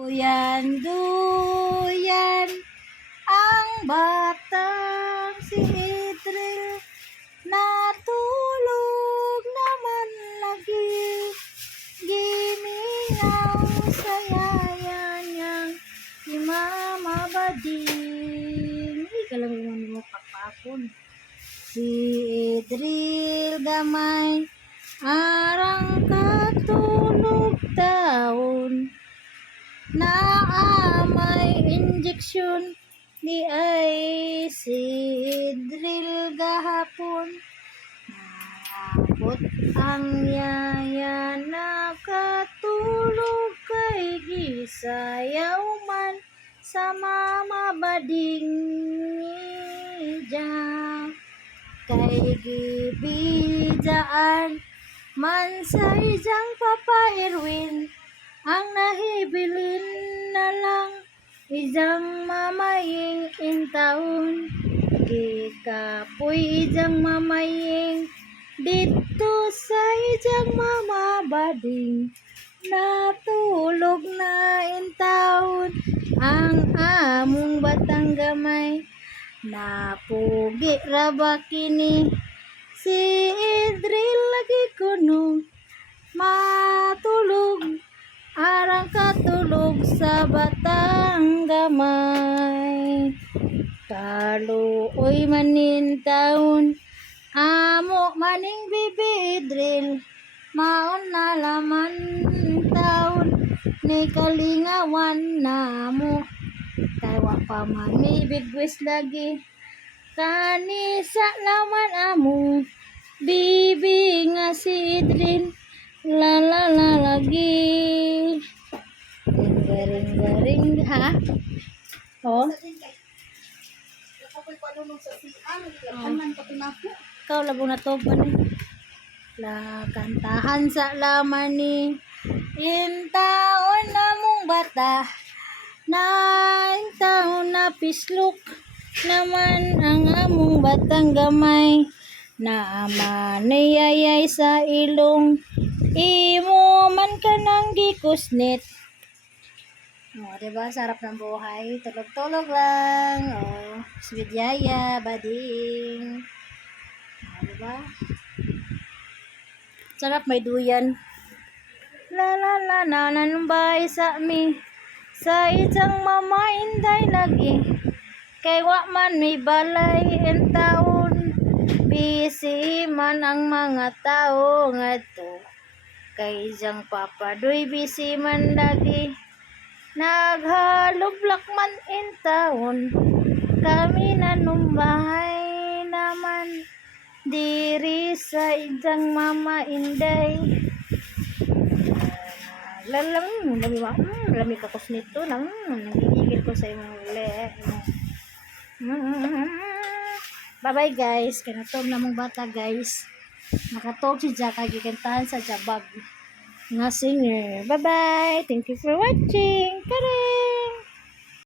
Duyan ang batang si Idril, natulog naman lagi, gimingaw sa yaya niyang si Mama Bading. Ikaw lang mo pakpakon. Si Idril gamay, arang katulog taon, naamay injeksyon di ay si Idril gahapon. Naabot ang yaya, nakatulog kay gisayaw man sa Mama Bading niya, kay gibidaan man sa ijang Papa Erwin, ang nahibilin na lang ijang mamaying intaon. Kikapoy ijang mamaying dito sa ijang Mama Bading, natulog na intaon ang among batang gamay. Napugi ra ba kini si Idril lagi kuno matulog, arang katulog sa batang gamay. Kaluoy manin taon, amo maning bibi Idril, maon na laman taon ni kalingawan namo, kay wa pa man may bigwis lagi kanisa laman amo bibi nga si Idril, la la la lagi. Ring ring ha. Oh. Ikaw labo na to ba ni? La kantahan sa laman ni intaon namong bata, na intaon na pislok naman ang among batang gamay, na ama niyayay sa ilong, imo man ka nang gikusnit. Oh, diba? Sarap ng buhay. Tulog-tulog lang. Oh, sweet yaya, bading. Oh, diba? Sarap, may duyan. La la la na nanumbay sa mi, sa isang mama inday lagi, kay wa man may balay en taon, busy man ang mga tao ngadto, kay isang Papa Doy busy man lagi, naghalublak man in taon, kami nanumbay naman diri sa isang Mama Inday. Lami kakos nito nang nagigigil ko sa imong uli. Bye bye guys, kanatog na mong bata guys, nakatog si Jaka gikantahan sa jabag nga singer. Bye bye, thank you for watching. Kare.